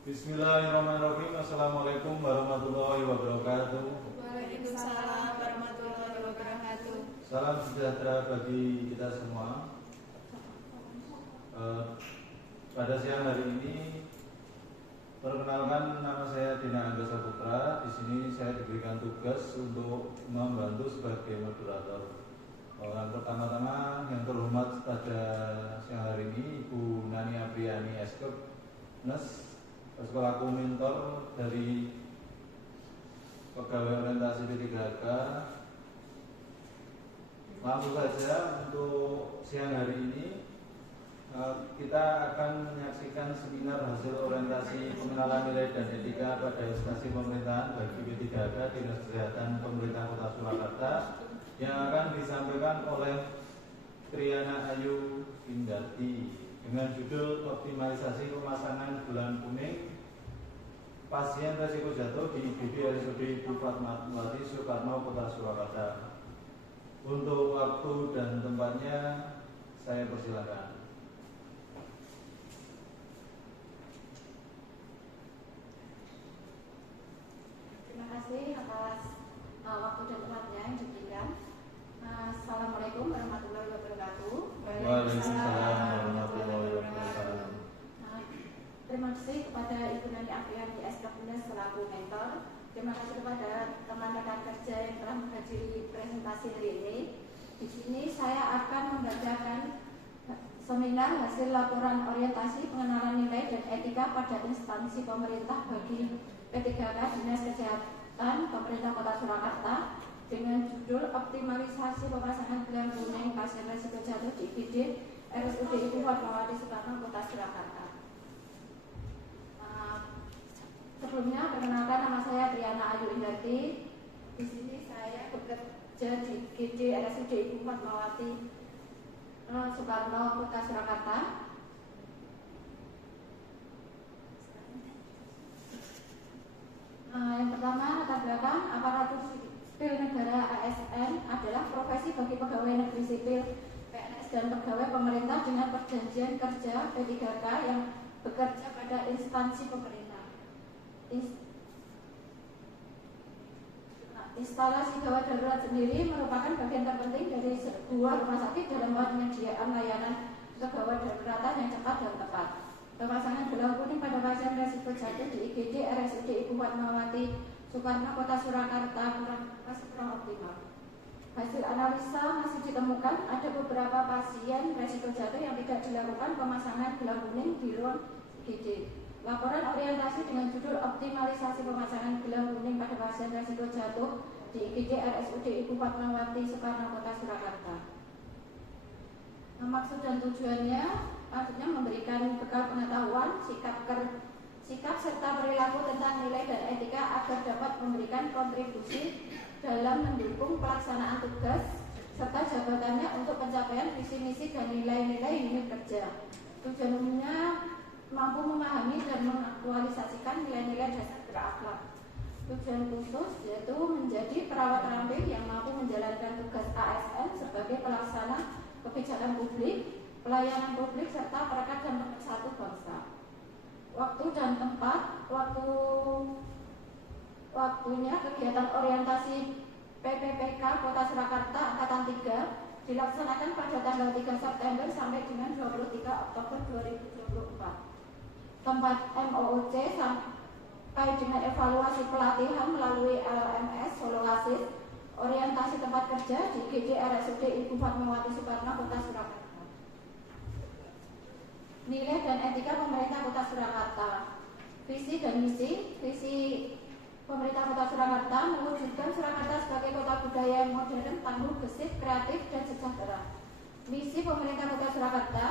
Bismillahirrahmanirrahim. Assalamualaikum warahmatullahi wabarakatuh. Waalaikumsalam warahmatullahi wabarakatuh. Salam sejahtera bagi kita semua. Pada siang hari ini, perkenalkan, nama saya Dina Angga Saputra. Di sini saya diberikan tugas untuk membantu sebagai moderator. Yang pertama-tama yang terhormat pada siang hari ini Ibu Nani Apriani Eskep, Sekolah Mentor dari Pegawai Orientasi P3K. Langsung saja untuk siang hari ini kita akan menyaksikan seminar hasil orientasi pengenalan nilai dan etika pada instansi pemerintahan bagi P3K Dinas Kesehatan Pemerintah Kota Surakarta yang akan disampaikan oleh Triana Ayu Indati dengan judul optimalisasi pemasangan gelang kuning pasien resiko jatuh di IGD RSUD Ibu Fatmawati Soekarno Kota Surakarta. Untuk waktu dan tempatnya saya persilakan. Terima kasih atas waktu dan tempatnya yang diberikan. Assalamualaikum warahmatullahi wabarakatuh. Waalaikumsalam warahmatullahi wabarakatuh. Terima kasih kepada Ibu Nani Apriani Eskep selaku mentor. Terima kasih kepada teman rekan kerja yang telah menghadiri presentasi hari ini. Di sini saya akan membacakan seminar hasil laporan orientasi pengenalan nilai dan etika pada instansi pemerintah bagi P3K Dinas Kesehatan Pemerintah Kota Surakarta dengan judul optimalisasi pemasangan gelang kuning pasien resiko jatuh di IGD RSUD Ibu Fatmawati Soekarno Kota Surakarta. Sebelumnya perkenalkan, nama saya Triana Ayu Indati. Di sini saya bekerja di IGD RSUD Ibu Fatmawati Soekarno Kota Surakarta. Yang pertama, latar belakang aparatur sipil negara ASN adalah profesi bagi pegawai negeri sipil PNS dan pegawai pemerintah dengan perjanjian kerja P3K yang bekerja pada instansi pemerintah. Instalasi gawat darurat sendiri merupakan bagian terpenting dari sebuah rumah sakit dalam penyediaan layanan kegawat daruratan yang cepat dan tepat. Pemasangan gelang kuning pada pasien resiko jatuh di IGD RSUD Ibu Fatmawati Soekarno Kota Surakarta masih kurang optimal. Hasil analisa masih ditemukan ada beberapa pasien resiko jatuh yang tidak dilakukan pemasangan gelang kuning di ruang IGD. Laporan orientasi dengan judul optimalisasi pemasangan gelang kuning pada pasien resiko jatuh di IGD RSUD Ibu Fatmawati Soekarno Kota Surakarta. Maksud dan tujuannya maksudnya memberikan bekal pengetahuan, sikap serta perilaku tentang nilai dan etika agar dapat memberikan kontribusi dalam mendukung pelaksanaan tugas serta jabatannya untuk pencapaian visi misi dan nilai-nilai unit kerja. Tujuan umumnya mampu memahami dan mengaktualisasikan nilai-nilai dasar berakhlak. Tujuan khusus yaitu menjadi perawat terampil yang mampu menjalankan tugas ASN sebagai pelaksana kebijakan publik, pelayanan publik serta perekat dan pemersatu bangsa. Waktu dan tempat, waktunya kegiatan orientasi PPPK Kota Surakarta Angkatan 3 dilaksanakan pada tanggal 3 September sampai dengan 23 Oktober 2024. Tempat MOOC sampai dengan evaluasi pelatihan melalui LMS Solo Asis, orientasi tempat kerja di IGD RSUD Ibu Fatmawati Soekarno Kota Surakarta. Nilai dan etika pemerintah Kota Surakarta. Visi dan misi pemerintah Kota Surakarta mewujudkan Surakarta sebagai kota budaya yang modern, tangguh, gesit, kreatif, dan sejahtera. Misi pemerintah Kota Surakarta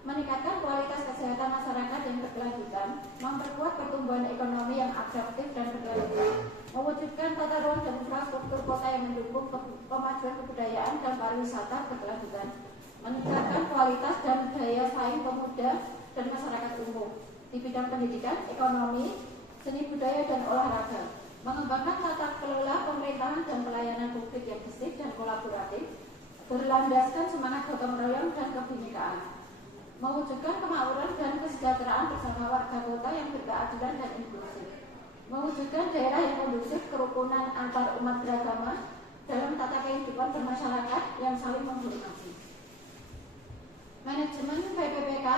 meningkatkan kualitas kesehatan masyarakat yang berkelanjutan, memperkuat pertumbuhan ekonomi yang adaptif dan berkelanjutan, mewujudkan tata ruang dan infrastruktur kota yang mendukung pemajuan kebudayaan dan pariwisata berkelanjutan, meningkatkan kualitas dan daya saing pemuda dan masyarakat umum di bidang pendidikan, ekonomi, seni budaya dan olahraga, mengembangkan tata kelola pemerintahan dan pelayanan publik yang gesit dan kolaboratif, berlandaskan semangat gotong royong dan kebinekaan. mewujudkan kemakmuran dan kesejahteraan bersama warga kota yang berkeadilan dan inklusif, mewujudkan daerah yang kondusif kerukunan antar umat beragama dalam tata kehidupan bermasyarakat yang saling menghormati. Manajemen PPPK.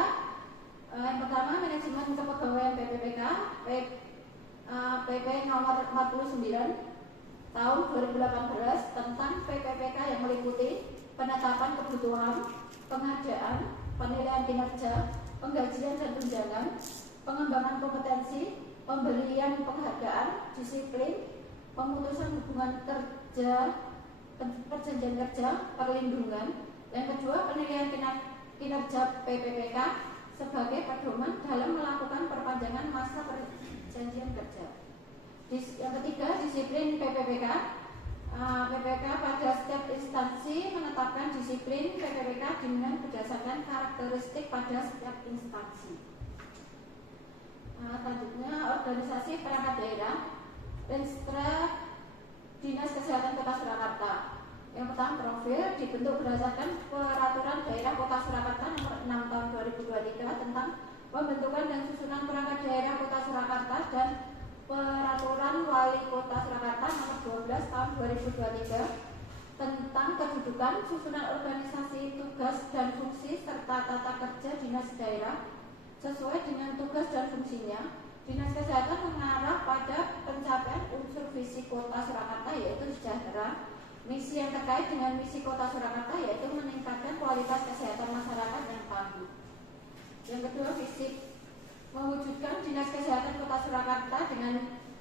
Yang pertama, manajemen kepegawaian PPPK PP nomor 49 tahun 2018 tentang PPPK yang meliputi penetapan kebutuhan, pengadaan, penilaian kinerja, penggajian dan tunjangan, pengembangan kompetensi, pemberian penghargaan, disiplin, pemutusan hubungan kerja, perjanjian kerja, perlindungan. Yang kedua, penilaian kinerja PPPK sebagai pedoman dalam melakukan perpanjangan masa perjanjian kerja. Yang ketiga, disiplin PPPK. PPPK pada setiap instansi menetapkan disiplin PPPK dengan berdasarkan karakteristik pada setiap instansi. Selanjutnya, organisasi perangkat daerah. Renstra Dinas Kesehatan Kota Surakarta. Yang pertama, profil dibentuk berdasarkan Peraturan Daerah Kota Surakarta nomor 6 tahun 2023 tentang pembentukan dan susunan perangkat daerah Kota Surakarta dan Peraturan Wali Kota Surakarta nomor 12 tahun 2023 tentang kedudukan, susunan organisasi, tugas dan fungsi serta tata kerja dinas daerah. Sesuai dengan tugas dan fungsinya, Dinas Kesehatan mengarah pada pencapaian unsur visi Kota Surakarta yaitu sejahtera. Misi yang terkait dengan misi Kota Surakarta yaitu meningkatkan kualitas kesehatan masyarakat yang tangguh. Yang kedua, visi mewujudkan Dinas Kesehatan Kota Surakarta dengan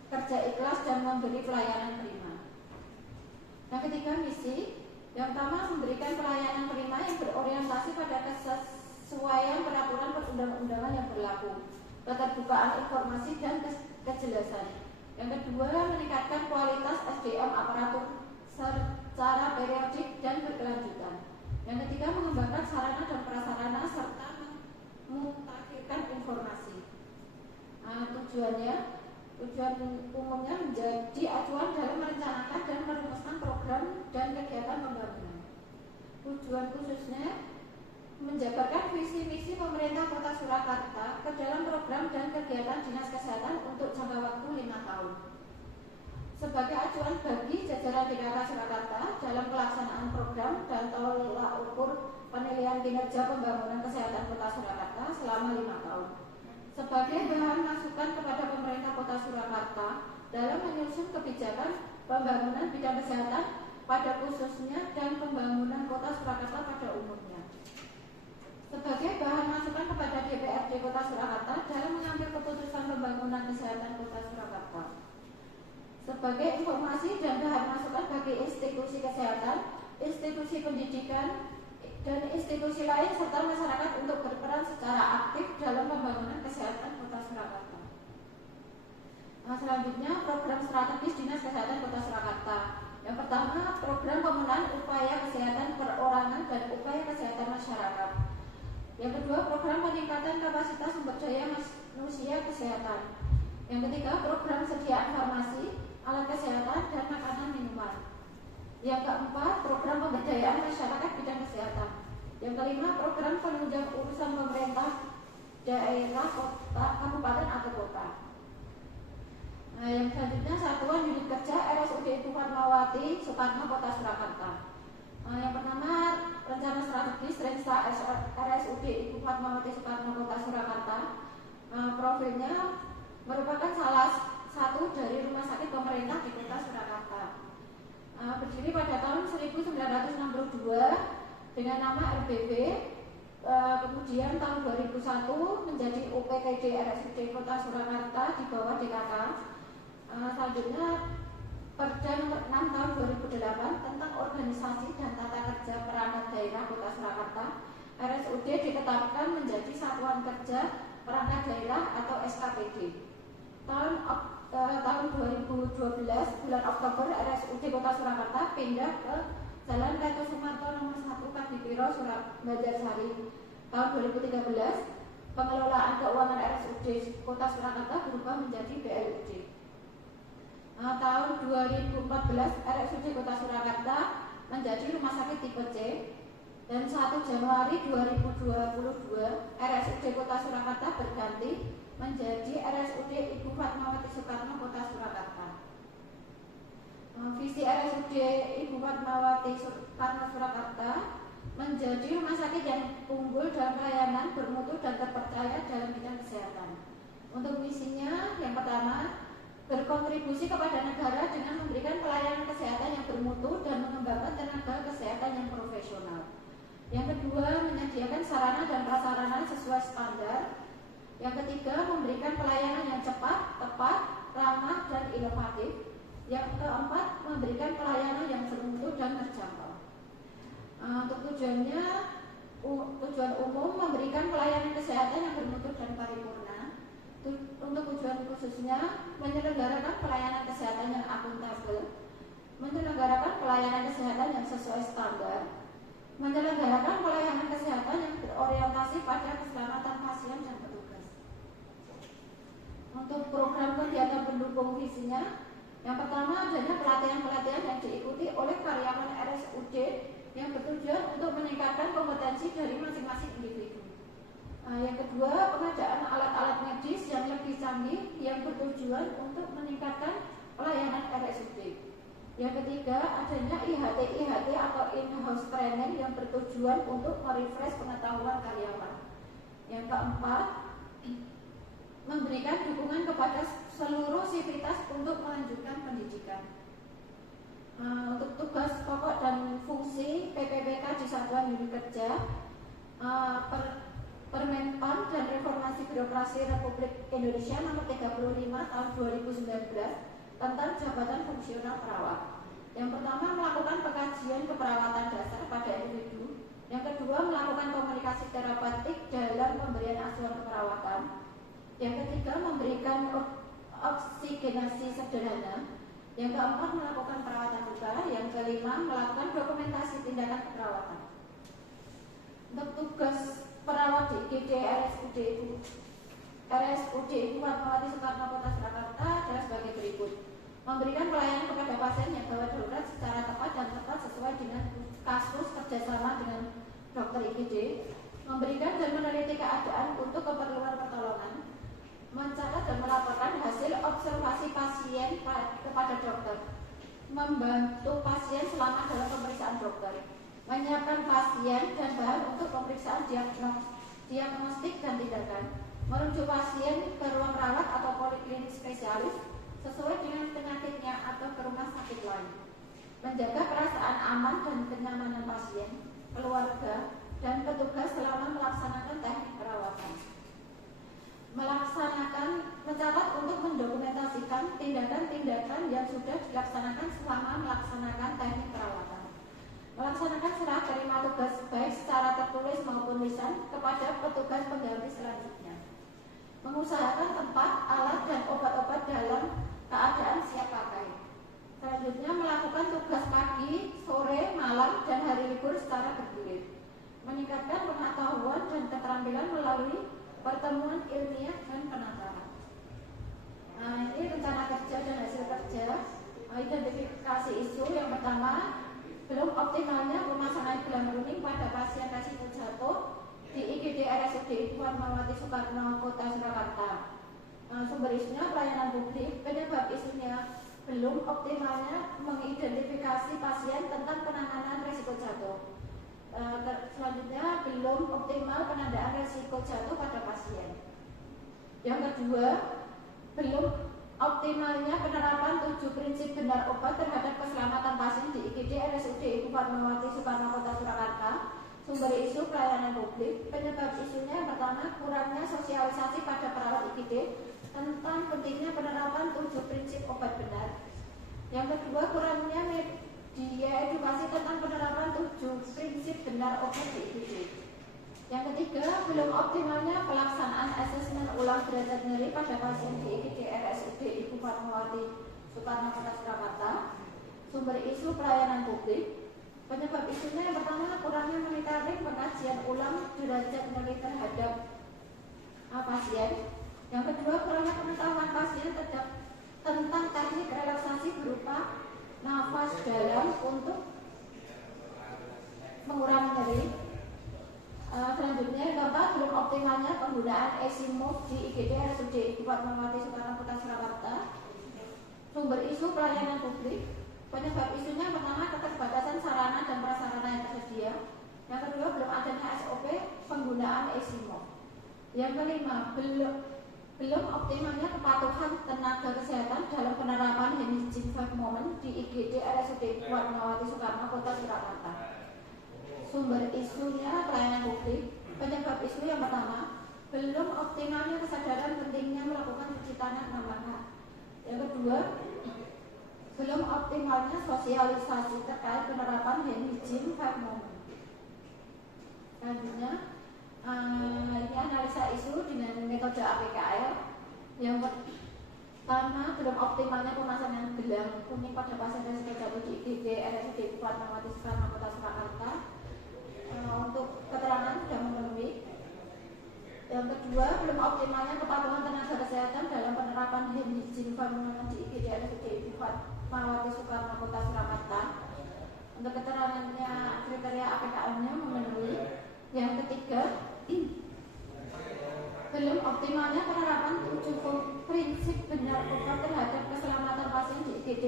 kerja ikhlas dan memberi pelayanan prima. Yang ketiga, misi. Yang pertama, memberikan pelayanan prima yang berorientasi pada kesesuaian peraturan perundang-undangan yang berlaku, keterbukaan informasi dan kejelasan. Yang kedua, meningkatkan kualitas SDM aparatur secara periodik dan berkelanjutan. Yang ketiga, mengembangkan sarana dan prasarana serta memutakhirkan informasi. Tujuan umumnya menjadi acuan dalam merencanakan dan merumuskan program dan kegiatan pembangunan. Tujuan khususnya menjabarkan visi misi pemerintah Kota Surakarta ke dalam program dan kegiatan Dinas Kesehatan untuk jangka waktu 5 tahun. Sebagai acuan bagi jajaran DKK Surakarta dalam pelaksanaan program dan tolak ukur penilaian kinerja pembangunan kesehatan Kota Surakarta selama 5 tahun. Sebagai bahan masukan kepada pemerintah Kota Surakarta dalam menyusun kebijakan pembangunan bidang kesehatan pada khususnya dan pembangunan Kota Surakarta pada umumnya. Sebagai bahan masukan kepada DPRD Kota Surakarta dalam mengambil keputusan pembangunan kesehatan Kota Surakarta. Sebagai informasi dan bahan masukan bagi institusi kesehatan, institusi pendidikan, dan institusi lain serta masyarakat untuk berperan secara aktif dalam pembangunan kesehatan Kota Surakarta. Selanjutnya, program strategis Dinas Kesehatan Kota Surakarta. Yang pertama, program pemenuhan upaya kesehatan perorangan dan upaya kesehatan masyarakat. Yang kedua, program peningkatan kapasitas sumber daya manusia kesehatan. Yang ketiga, program sediaan farmasi, alat kesehatan, dan makanan minuman. Yang keempat, program pemberdayaan masyarakat bidang kesehatan. Yang kelima, program penunjang urusan pemerintah daerah, kota, kabupaten atau kota. Yang selanjutnya, satuan unit kerja RSUD Ibu Fatmawati Soekarno Kota Surakarta. Yang pertama, rencana strategis Renstra RSUD Ibu Fatmawati Soekarno Kota Surakarta. Profilnya merupakan salah satu dari rumah sakit pemerintah di Kota Surakarta. Berdiri pada tahun 1962 dengan nama RBB, kemudian tahun 2001 menjadi UPTD RSUD Kota Surakarta di bawah DKK. Selanjutnya Perda nomor 6 tahun 2008 tentang organisasi dan tata kerja perangkat daerah Kota Surakarta. RSUD ditetapkan menjadi Satuan Kerja Perangkat Daerah atau SKPD. Tahun 2012 bulan Oktober RSUD Kota Surakarta pindah ke Jalan Leto Sumarto nomor 1 Kadipiro Banjarsari. Tahun 2013 pengelolaan keuangan RSUD Kota Surakarta berubah menjadi BLUD. Tahun 2014 RSUD Kota Surakarta menjadi rumah sakit tipe C. Dan 1 Januari 2022 RSUD Kota Surakarta berganti menjadi RSUD Ibu Fatmawati Soekarno Kota Surakarta. Visi RSUD Ibu Fatmawati Soekarno Surakarta menjadi rumah sakit yang unggul dalam pelayanan, bermutu dan terpercaya dalam bidang kesehatan. Untuk misinya, yang pertama, berkontribusi kepada negara dengan memberikan pelayanan kesehatan yang bermutu dan mengembangkan tenaga kesehatan yang profesional. Yang kedua, menyediakan sarana dan prasarana sesuai standar. Yang ketiga, memberikan pelayanan yang cepat, tepat, ramah, dan inovatif. Yang keempat, memberikan pelayanan yang bermutu dan terjangkau. Untuk tujuan umum, memberikan pelayanan kesehatan yang bermutu dan paripurna. Untuk tujuan khususnya, menyelenggarakan pelayanan kesehatan yang akuntabel, menyelenggarakan pelayanan kesehatan yang sesuai standar, menyelenggarakan pelayanan kesehatan yang berorientasi pada keselamatan pasien dan petugas. Untuk program kegiatan pendukung visinya, yang pertama adanya pelatihan-pelatihan yang diikuti oleh karyawan RSUD yang bertujuan untuk meningkatkan kompetensi dari masing-masing individu. Yang kedua, pengadaan alat-alat medis yang lebih canggih yang bertujuan untuk meningkatkan pelayanan RSUD. Yang ketiga, adanya IHT atau in-house training yang bertujuan untuk merefresh pengetahuan karyawan. Yang keempat, memberikan dukungan kepada seluruh sivitas untuk melanjutkan pendidikan. Untuk tugas pokok dan fungsi PPPK di Satuan Unit Kerja, Permenpan dan Reformasi Birokrasi Republik Indonesia Nomor 35 Tahun 2019 tentang jabatan fungsional perawat. Yang pertama, melakukan pengkajian keperawatan dasar pada individu. Yang kedua, melakukan komunikasi terapeutik dalam pemberian asuhan keperawatan. Yang ketiga, memberikan oksigenasi sederhana. Yang keempat, melakukan perawatan luka. Yang kelima, melakukan dokumentasi tindakan keperawatan. Untuk tugas perawat di IGD RSUD Ibu Fatmawati Soekarno Kota Surakarta adalah sebagai berikut: memberikan pelayanan kepada pasien yang gawat darurat secara tepat dan tepat sesuai dengan kasus kerjasama dengan dokter IGD, memberikan dan meneliti keadaan untuk keperluan pertolongan, mencatat dan melaporkan hasil observasi pasien kepada dokter, membantu pasien selama dalam pemeriksaan dokter, menyiapkan pasien dan bahan untuk pemeriksaan diagnostik dan tindakan, merujuk pasien ke ruang rawat atau poliklinik spesialis sesuai dengan penyakitnya atau ke rumah sakit lain, menjaga perasaan aman dan kenyamanan pasien, keluarga, dan petugas selama melaksanakan teknik perawatan, mencatat untuk mendokumentasikan tindakan-tindakan yang sudah dilaksanakan selama melaksanakan teknik perawatan, melaksanakan serah terima tugas baik secara tertulis maupun lisan kepada petugas pengganti selanjutnya, mengusahakan tempat, alat, dan obat-obat dalam keadaan siap pakai. Selanjutnya, melakukan tugas pagi, sore, malam, dan hari libur secara bergilir, meningkatkan pengetahuan dan keterampilan melalui pertemuan ilmiah dan penataran. Ini rencana kerja dan hasil kerja. Identifikasi isu yang pertama, belum optimalnya pemasangan gelang kuning pada pasien resiko jatuh di IGD RSUD Ibu Fatmawati Soekarno Kota Surakarta. Sumber isunya pelayanan publik. Penyebab isunya belum optimalnya mengidentifikasi pasien tentang penanganan resiko jatuh. Selanjutnya, belum optimal penandaan resiko jatuh pada pasien. Yang kedua, belum optimalnya penerapan 7 prinsip benar obat terhadap keselamatan pasien di IGD RSUD Ibu Fatmawati Soekarno Kota Surakarta. Sumber isu pelayanan publik. Penyebab isunya yang pertama, kurangnya sosialisasi pada perawat IGD tentang pentingnya penerapan 7 prinsip obat benar. Yang kedua, kurangnya media edukasi tentang penerapan 7 prinsip benar obat di IGD. Yang ketiga, belum optimalnya pelaksanaan asesmen ulang derajat nyeri pada pasien di IGD RSUD Ibu Fatmawati Soekarno Kota Surakarta. Sumber isu pelayanan publik. Penyebab isunya yang pertama, kurangnya monitoring pengkajian ulang derajat nyeri terhadap pasien. Yang kedua, kurangnya pengetahuan pasien tentang teknik relaksasi berupa nafas dalam untuk mengurangi nyeri. Selanjutnya yang keempat, belum optimalnya penggunaan ESIMO di IGD RSUD Ibu Fatmawati Soekarno Kota Surakarta. Sumber isu pelayanan publik. Penyebab isunya yang pertama, keterbatasan sarana dan prasarana yang tersedia. Yang kedua, belum adanya SOP penggunaan ESIMO. Yang kelima, belum optimalnya kepatuhan tenaga kesehatan dalam penerapan Hygiene 5 Moment di IGD RSUD Ibu Fatmawati Soekarno Kota Surakarta. Sumber isunya pelayanan publik. Penyebab isu yang pertama, belum optimalnya kesadaran pentingnya melakukan cuci tangan 6 langkah. Yang kedua, belum optimalnya sosialisasi terkait penerapan Hygiene 5 Moment. Selanjutnya, ini analisa isu dengan metode APKL. Yang pertama, belum optimalnya pemasangan gelang kuning pada pasien resiko jatuh di IGD RSUD Ibu Fatmawati Soekarno Kota Surakarta. Untuk keterangan sudah memenuhi. Yang kedua, belum optimalnya kepatuhan tenaga kesehatan dalam penerapan Hygiene 5 Moment di IGD RSUD Ibu Fatmawati Soekarno Kota Surakarta. Untuk keterangannya, kriteria APKL-nya memenuhi. Yang ketiga, belum optimalnya penerapan 7 prinsip benar pokok terhadap keselamatan pasien di IGD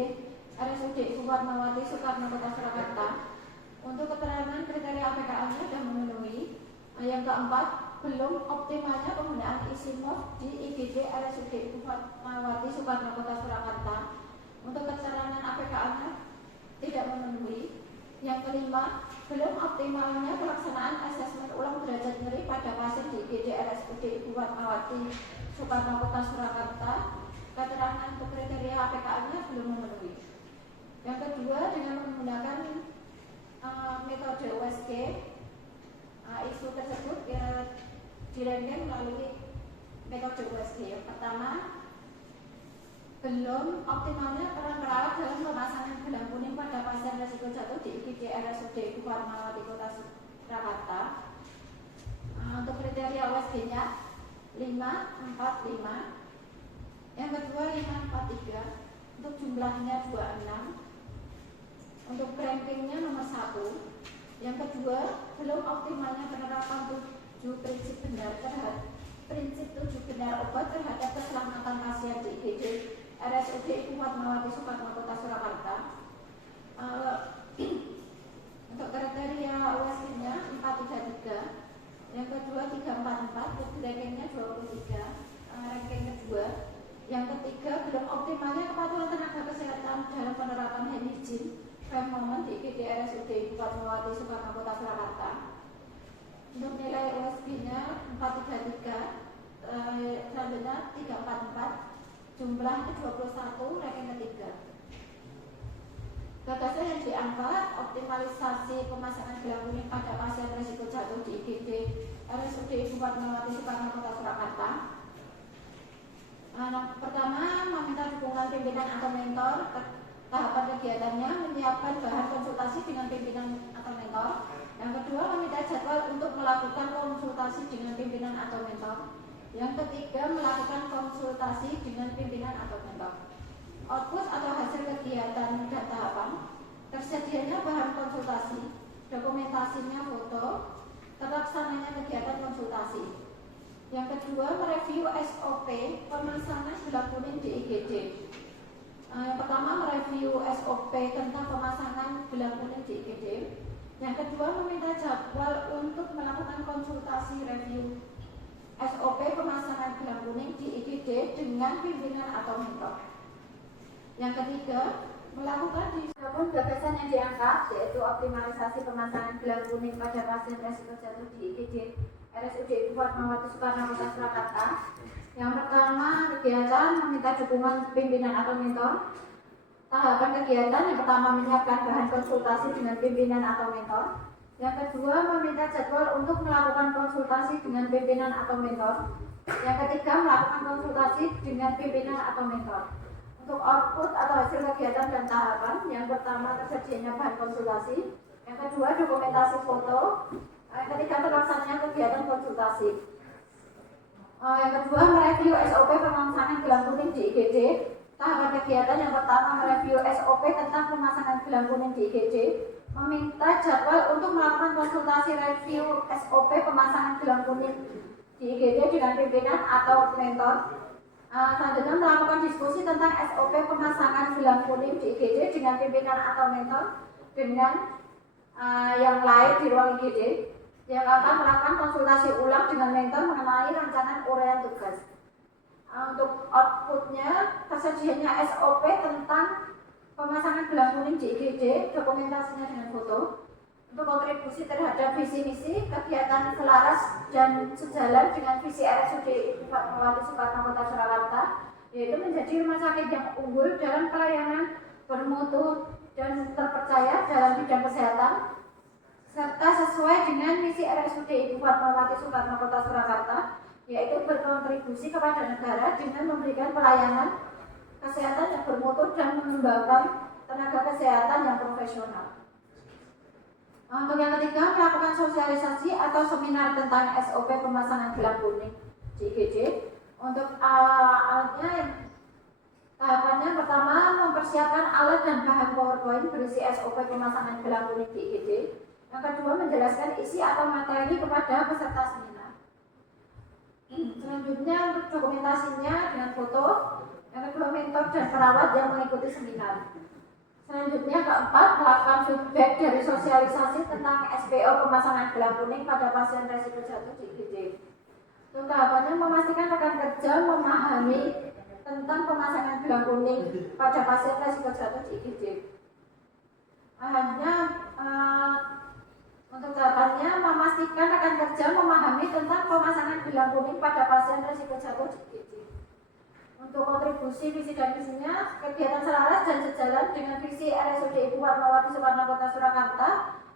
RSUD Ibu Fatmawati Soekarno Kota Surakarta. Untuk keterangan kriteria APKL-nya sudah memenuhi. Yang keempat, belum optimalnya penggunaan ESIMO di IGD RSUD Ibu Fatmawati Soekarno Kota Surakarta. Untuk keterangan APKL-nya tidak memenuhi. Yang kelima, belum optimalnya pelaksanaan asesmen ulang derajat nyeri pada pasien di IGD RSUD Ibu Fatmawati Soekarno Kota Surakarta. Keterangan untuk kriteria APKL-nya belum memenuhi. Yang kedua, dengan menggunakan metode USG, isu tersebut dirangkai melalui metode USG. Yang pertama, belum optimalnya peran perawat dalam pemasangan gelang kuning pada pasien resiko jatuh di IGD RSUD Ibu Fatmawati Kota Surakarta. Untuk kriteria USG-nya 545. Yang kedua 543. Untuk jumlahnya 26. Untuk rankingnya nomor 1. Yang kedua, belum optimalnya penerapan 7 prinsip benar obat terhadap keselamatan pasien di IGD RSUD Ibu Fatmawati Soekarno Kota Surakarta. Untuk kriteria USG-nya 433. Yang kedua 344. Untuk rankingnya 23. Ranking kedua. Yang ketiga, belum optimalnya kepatuhan tenaga kesehatan dalam penerapan Hygiene 5 Moment di IGD RSUD Ibu Fatmawati Soekarno Kota Surakarta. Untuk nilai USG-nya 433, selanjutnya 344, jumlah itu 21, ranking ketiga. Gagasan yang diangkat, optimalisasi pemasangan gelang kuning pada pasien resiko jatuh di IGD RSUD Ibu Fatmawati Soekarno Kota Surakarta. Pertama, meminta dukungan pimpinan atau mentor. Tahapan kegiatannya menyiapkan bahan konsultasi dengan pimpinan atau mentor. Yang kedua, meminta jadwal untuk melakukan konsultasi dengan pimpinan atau mentor. Yang ketiga, melakukan konsultasi dengan pimpinan atau mentor. Output atau hasil kegiatan dan tahapan: tersedianya bahan konsultasi, dokumentasinya foto, terlaksananya kegiatan konsultasi. Yang kedua, mereview SOP pemasangan gelang kuning di IGD. Yang pertama, mereview SOP tentang pemasangan gelang kuning di IGD. Yang kedua, meminta jadwal untuk melakukan konsultasi review SOP pemasangan gelang kuning di IGD dengan pimpinan atau mentor. Yang ketiga, melakukan namun gagasan yang diangkat, yaitu optimalisasi pemasangan gelang kuning pada pasien resiko jatuh di IGD RSUD Ibu Fatmawati Soekarno Kota Surakarta. Yang pertama, kegiatan meminta dukungan pimpinan atau mentor. Tahapan kegiatan yang pertama, menyiapkan bahan konsultasi dengan pimpinan atau mentor. Yang kedua, meminta jadwal untuk melakukan konsultasi dengan pimpinan atau mentor. Yang ketiga, melakukan konsultasi dengan pimpinan atau mentor. Untuk output atau hasil kegiatan dan tahapan, yang pertama, tersedianya bahan konsultasi. Yang kedua, dokumentasi foto. Yang ketiga, terlaksananya kegiatan konsultasi. Yang kedua, mereview SOP pemasangan gelang kuning di IGD. Tahapan kegiatan yang pertama, mereview SOP tentang pemasangan gelang kuning di IGD. meminta jadwal untuk melakukan konsultasi review SOP pemasangan gelang kuning di IGD dengan pimpinan atau mentor. Selanjutnya melakukan diskusi tentang SOP pemasangan gelang kuning di IGD dengan pimpinan atau mentor dengan yang lain di ruang IGD yang akan melakukan konsultasi ulang dengan mentor mengenai rancangan uraian tugas. Untuk outputnya, tersedianya SOP tentang pemasangan gelang kuning di IGD, dokumentasinya dengan foto. Untuk kontribusi terhadap visi misi kegiatan selaras dan sejalan dengan visi RSUD Ibu Fatmawati Soekarno Kota Surakarta, yaitu menjadi rumah sakit yang unggul dalam pelayanan bermutu dan terpercaya dalam bidang kesehatan, serta sesuai dengan misi RSUD Ibu Fatmawati Soekarno Kota Surakarta, yaitu berkontribusi kepada negara dengan memberikan pelayanan kesehatan yang bermutu dan mengembangkan tenaga kesehatan yang profesional. Untuk yang ketiga, melakukan sosialisasi atau seminar tentang SOP pemasangan gelang kuning di IGD. Untuk alatnya, tahapannya pertama mempersiapkan alat dan bahan PowerPoint berisi SOP pemasangan gelang kuning di IGD. Yang kedua, menjelaskan isi atau materi kepada peserta seminar. Selanjutnya, untuk dokumentasinya dengan foto. Yang kedua, mentor dan perawat yang mengikuti seminar. Selanjutnya, keempat, melakukan feedback dari sosialisasi tentang SPO pemasangan gelang kuning pada pasien resiko jatuh di IGD. Untuk tahapannya, memastikan rekan kerja memahami tentang pemasangan gelang kuning pada pasien resiko jatuh di IGD. Untuk tahapannya, memastikan rekan kerja memahami tentang pemasangan gelang kuning pada pasien resiko jatuh di IGD. Untuk kontribusi visi dan misinya, kegiatan selaras dan sejalan dengan visi RSUD Ibu Fatmawati Soekarno Kota Surakarta,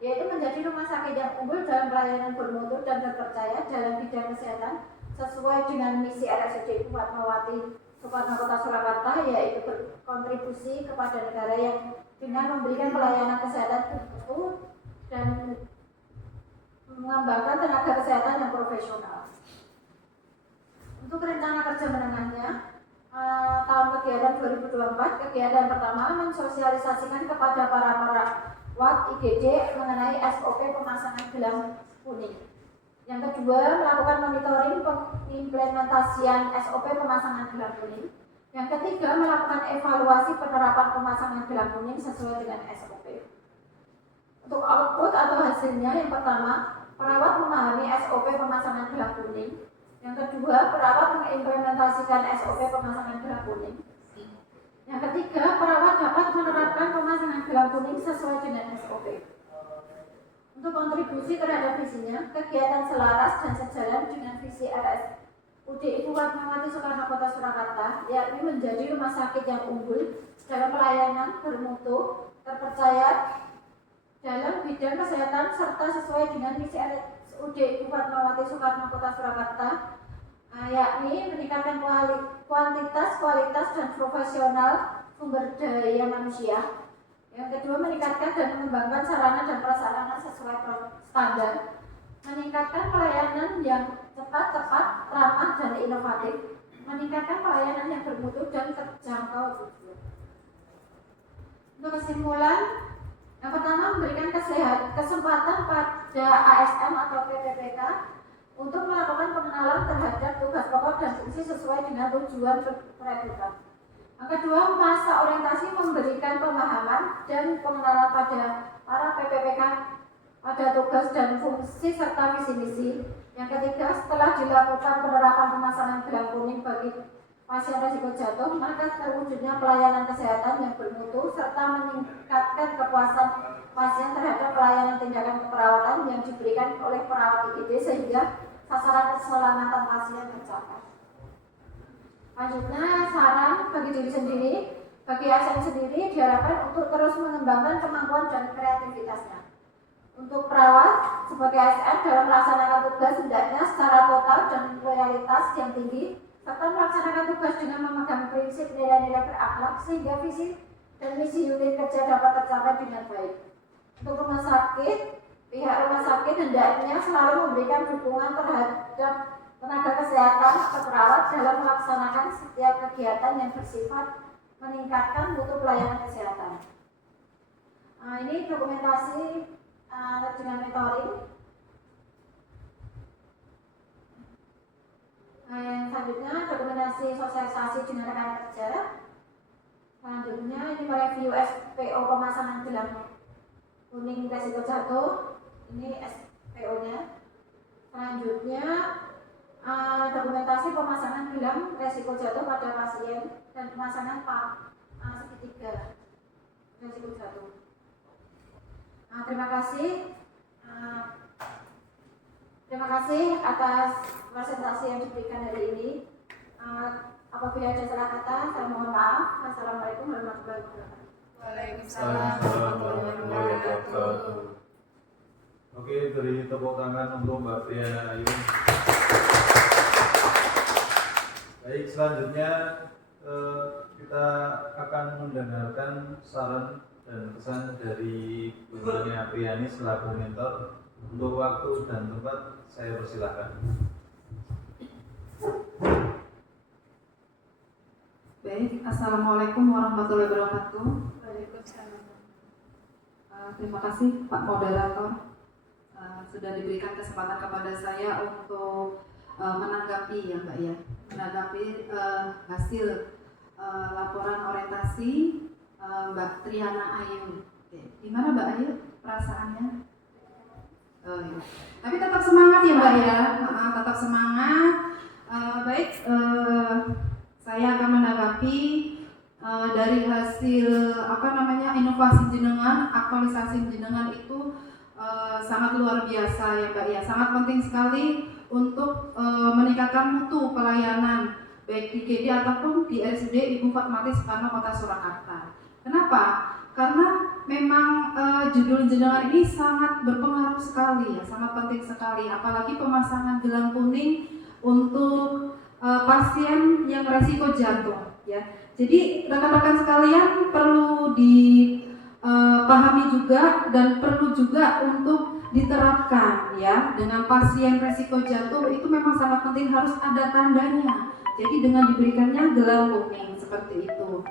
yaitu menjadi rumah sakit yang unggul dalam pelayanan bermutu dan terpercaya dalam bidang kesehatan sesuai dengan misi RSUD Ibu Fatmawati Soekarno Kota Surakarta, yaitu berkontribusi kepada negara yang dengan memberikan pelayanan kesehatan bermutu dan mengembangkan tenaga kesehatan yang profesional. Untuk rencana kerja menengahnya, tahun kegiatan 2024, kegiatan pertama mensosialisasikan kepada para perawat IGD mengenai SOP pemasangan gelang kuning. Yang kedua, melakukan monitoring pengimplementasian SOP pemasangan gelang kuning. Yang ketiga, melakukan evaluasi penerapan pemasangan gelang kuning sesuai dengan SOP. Untuk output atau hasilnya, yang pertama, perawat memahami SOP pemasangan gelang kuning. Yang kedua, perawat mengimplementasikan SOP pemasangan gelang kuning. Yang ketiga, perawat dapat menerapkan pemasangan gelang kuning sesuai dengan SOP. Untuk kontribusi terhadap visinya, kegiatan selaras dan sejalan dengan visi RSUD Ibu Fatmawati Soekarno Kota Surakarta, yakni menjadi rumah sakit yang unggul dalam pelayanan bermutu, terpercaya dalam bidang kesehatan serta sesuai dengan misi RSUD Ibu Fatmawati Soekarno Kota Surakarta, yakni meningkatkan kuantitas, kualitas, dan profesional sumber daya manusia. Yang kedua, meningkatkan dan mengembangkan sarana dan prasarana sesuai standar, meningkatkan pelayanan yang cepat, ramah, dan inovatif, meningkatkan pelayanan yang bermutu dan terjangkau. Untuk kesimpulan, yang pertama, memberikan kesempatan pada ASN atau PPPK untuk melakukan pengenalan terhadap tugas pokok dan fungsi sesuai dengan tujuan perekrutan. Yang kedua, masa orientasi memberikan pemahaman dan pengenalan pada para PPPK pada tugas dan fungsi serta visi misi. Yang ketiga, setelah dilakukan penerapan pemasangan gelang kuning bagi pasien risiko jatuh, maka terwujudnya pelayanan kesehatan yang bermutu serta meningkatkan kepuasan pasien terhadap pelayanan tindakan keperawatan yang diberikan oleh perawat IGD sehingga sasaran keselamatan pasien tercapai. Selanjutnya, saran bagi diri sendiri, bagi ASN sendiri diharapkan untuk terus mengembangkan kemampuan dan kreativitasnya. Untuk perawat sebagai ASN dalam melaksanakan tugas hendaknya secara total dan loyalitas yang tinggi, serta melaksanakan tugas dengan memegang prinsip nilai-nilai berakhlak sehingga visi dan misi unit kerja dapat tercapai dengan baik. Untuk rumah sakit, pihak rumah sakit hendaknya selalu memberikan dukungan terhadap tenaga kesehatan atau perawat dalam melaksanakan setiap kegiatan yang bersifat meningkatkan mutu pelayanan kesehatan. Ini dokumentasi dengan mentoring. Yang selanjutnya dokumentasi sosialisasi dengan rekan kerja. Selanjutnya ini mereview SPO pemasangan gelang kuning resiko jatuh. Ini SPO-nya. Selanjutnya dokumentasi pemasangan gelang resiko jatuh pada pasien dan pemasangan segitiga resiko jatuh. Terima kasih atas presentasi yang diberikan hari ini. Apabila ada salah kata, saya mohon maaf. Wassalamualaikum warahmatullahi wabarakatuh. Waalaikumsalam warahmatullahi wabarakatuh. Oke, beri tepuk tangan untuk Mbak Triana Ayu. Baik, selanjutnya kita akan mendengarkan saran dan pesan dari Bu Nani Apriani selaku mentor. Untuk waktu dan tempat saya persilahkan. Baik, Assalamualaikum warahmatullahi wabarakatuh. Waalaikumsalam. Terima kasih Pak Moderator sudah diberikan kesempatan kepada saya untuk menanggapi ya Mbak ya, menanggapi hasil laporan orientasi Mbak Triana Ayu. Oke. Gimana Mbak Ayu perasaannya? Ya. Tapi tetap semangat ya Mbak ya, tetap semangat. Baik, saya akan menanggapi dari hasil inovasi jenengan, aktualisasi jenengan itu sangat luar biasa ya Mbak ya, sangat penting sekali untuk meningkatkan mutu pelayanan baik di GD ataupun di RSUD Ibu Fatmawati Soekarno Kota Surakarta. Kenapa? Karena memang judul jenengan ini sangat berpengaruh sekali ya, sangat penting sekali, apalagi pemasangan gelang kuning untuk pasien yang resiko jantung ya. Jadi rekan-rekan sekalian perlu dipahami juga dan perlu juga untuk diterapkan ya. Dengan pasien resiko jantung itu memang sangat penting, harus ada tandanya. Jadi dengan diberikannya gelang kuning seperti itu.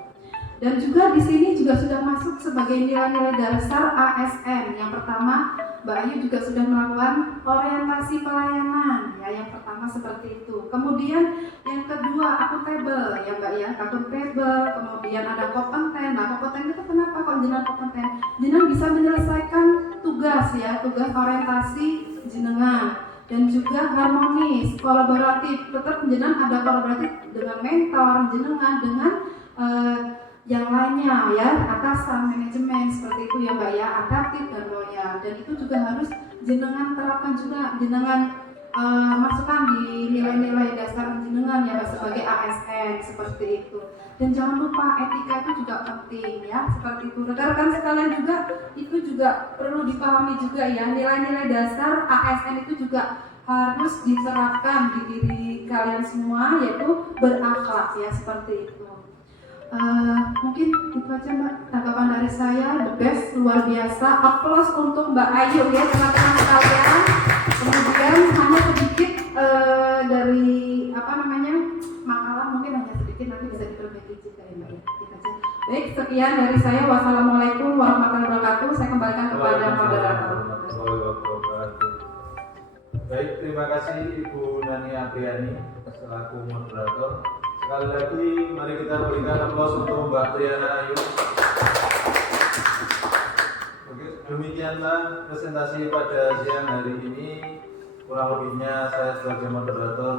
Dan juga di sini juga sudah masuk sebagai nilai-nilai dasar ASN. Yang pertama, Mbak Ayu juga sudah melakukan orientasi pelayanan ya, yang pertama seperti itu. Kemudian yang kedua akuntabel ya Mbak ya, akuntabel. Kemudian ada kompeten. Nah, kompeten itu kenapa kok jenengan kompeten? Jenengan bisa menyelesaikan tugas ya, tugas orientasi jenengan. Dan juga harmonis, kolaboratif. Tetap jenengan ada kolaboratif dengan mentor jenengan, dengan yang lainnya ya, atasan, manajemen seperti itu ya Mbak ya, adaptif dan loyal. Dan itu juga harus jenengan terapkan juga, jenengan masukkan di nilai-nilai dasar jenengan ya Mbak, sebagai ASN seperti itu. Dan jangan lupa etika itu juga penting ya, seperti itu. Rekan-rekan sekalian juga itu juga perlu dipahami juga ya, nilai-nilai dasar ASN itu juga harus diterapkan di diri kalian semua, yaitu berakhlak ya, seperti itu. Mungkin itu aja Mbak tanggapan dari saya. The best, luar biasa. Aplaus untuk Mbak Ayu ya teman-teman sekalian. Kemudian hanya sedikit dari makalah mungkin hanya sedikit, nanti bisa diperbaiki juga ya Mbak ya. Gitu aja. Baik, sekian dari saya. Wassalamualaikum warahmatullahi wabarakatuh. Saya kembalikan kepada moderator. Baik, terima kasih Ibu Nani Apriani selaku moderator. Sekali lagi mari kita berikan aplaus untuk Mbak Triana Ayu. Oke, demikianlah presentasi pada siang hari ini. Kurang lebihnya saya sebagai moderator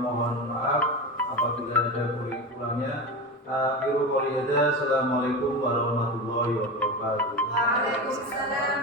mohon maaf apabila ada kurang-kurangnya. Akhirul qouli hadza, assalamualaikum warahmatullahi wabarakatuh. Waalaikumsalam